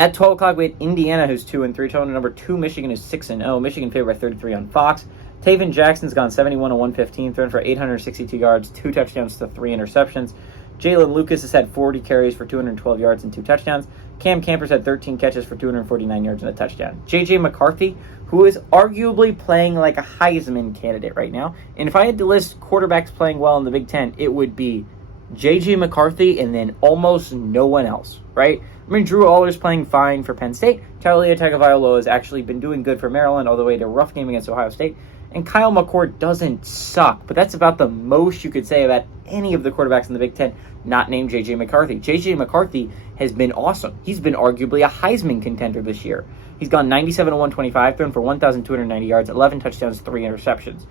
At 12 o'clock, we had Indiana, who's 2-3, total number 2. Michigan is 6-0. Michigan favored by 33 on Fox. Taven Jackson's gone 71 on 115, thrown for 862 yards, 2 touchdowns to 3 interceptions. Jalen Lucas has had 40 carries for 212 yards and 2 touchdowns. Cam Campers had 13 catches for 249 yards and a touchdown. J.J. McCarthy, who is arguably playing like a Heisman candidate right now. And if I had to list quarterbacks playing well in the Big Ten, it would be J.J. McCarthy and then almost no one else, right? I mean, Drew Alder's playing fine for Penn State. Taulia Tagovailoa has actually been doing good for Maryland, all the way to a rough game against Ohio State. And Kyle McCord doesn't suck, but that's about the most you could say about any of the quarterbacks in the Big Ten not named J.J. McCarthy. J.J. McCarthy has been awesome. He's been arguably a Heisman contender this year. He's gone 97 to 125, thrown for 1,290 yards, 11 touchdowns, 3 interceptions.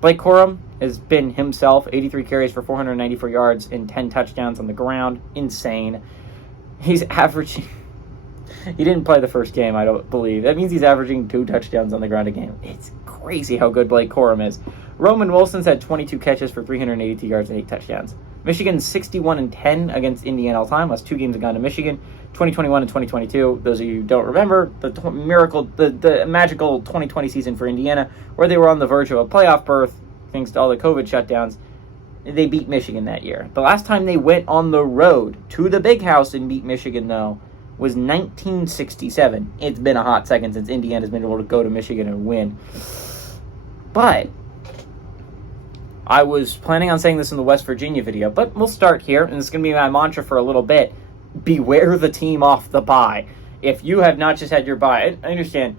Blake Corum has been himself, 83 carries for 494 yards and 10 touchdowns on the ground. Insane. He's averaging... He didn't play the first game, I don't believe. That means he's averaging 2 touchdowns on the ground a game. It's crazy how good Blake Corum is. Roman Wilson's had 22 catches for 382 yards and 8 touchdowns. Michigan's 61-10 against Indiana all time. Last 2 games have gone to Michigan. 2021 and 2022. Those of you who don't remember, the magical 2020 season for Indiana, where they were on the verge of a playoff berth thanks to all the COVID shutdowns. They beat Michigan that year. The last time they went on the road to the Big House and beat Michigan, though, was 1967. It's been a hot second since Indiana's been able to go to Michigan and win. But I was planning on saying this in the West Virginia video, but we'll start here, and it's going to be my mantra for a little bit. Beware the team off the bye. If you have not just had your bye, I understand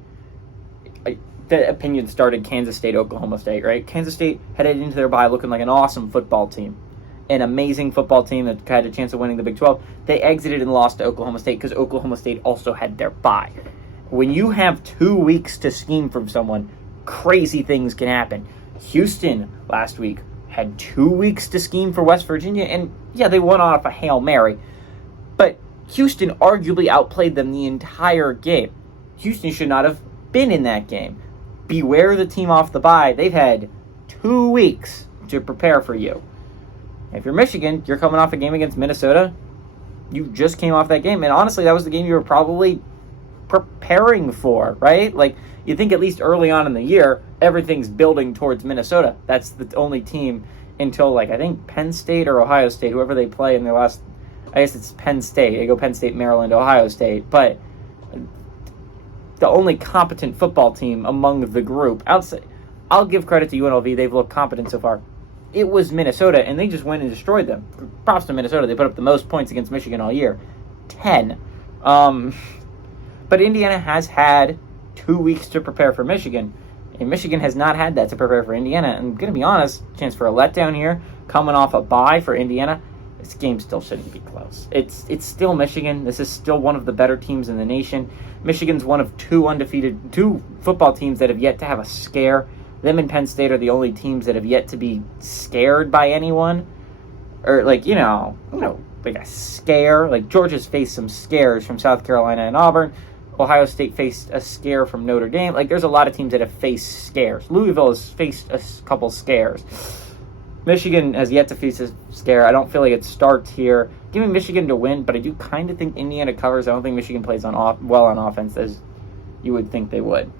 the opinion started Kansas State, Oklahoma State, right? Kansas State headed into their bye looking like an awesome football team. An amazing football team that had a chance of winning the Big 12. They exited and lost to Oklahoma State because Oklahoma State also had their bye. When you have 2 weeks to scheme from someone, crazy things can happen. Houston last week had 2 weeks to scheme for West Virginia, and yeah, they won off a Hail Mary. But Houston arguably outplayed them the entire game. Houston should not have been in that game. Beware the team off the bye. They've had 2 weeks to prepare for you. If you're Michigan, you're coming off a game against Minnesota. You just came off that game. And honestly, that was the game you were probably preparing for, right? Like, you think at least early on in the year, everything's building towards Minnesota. That's the only team until, like, I think Penn State or Ohio State, whoever they play in their last... I guess it's Penn State. They go Penn State, Maryland, Ohio State. But the only competent football team among the group, outside, I'll give credit to UNLV. They've looked competent so far. It was Minnesota, and they just went and destroyed them. Props to Minnesota. They put up the most points against Michigan all year. 10. But Indiana has had 2 weeks to prepare for Michigan, and Michigan has not had that to prepare for Indiana. And I'm going to be honest, chance for a letdown here, coming off a bye for Indiana. This game still shouldn't be close. It's still Michigan. This is still one of the better teams in the nation. Michigan's one of 2 football teams that have yet to have a scare. Them and Penn State are the only teams that have yet to be scared by anyone. Or, like, you know, like a scare. Like, Georgia's faced some scares from South Carolina and Auburn. Ohio State faced a scare from Notre Dame. Like, there's a lot of teams that have faced scares. Louisville has faced a couple scares. Michigan has yet to face a scare. I don't feel like it starts here. Give me Michigan to win, but I do kind of think Indiana covers. I don't think Michigan plays well on offense as you would think they would.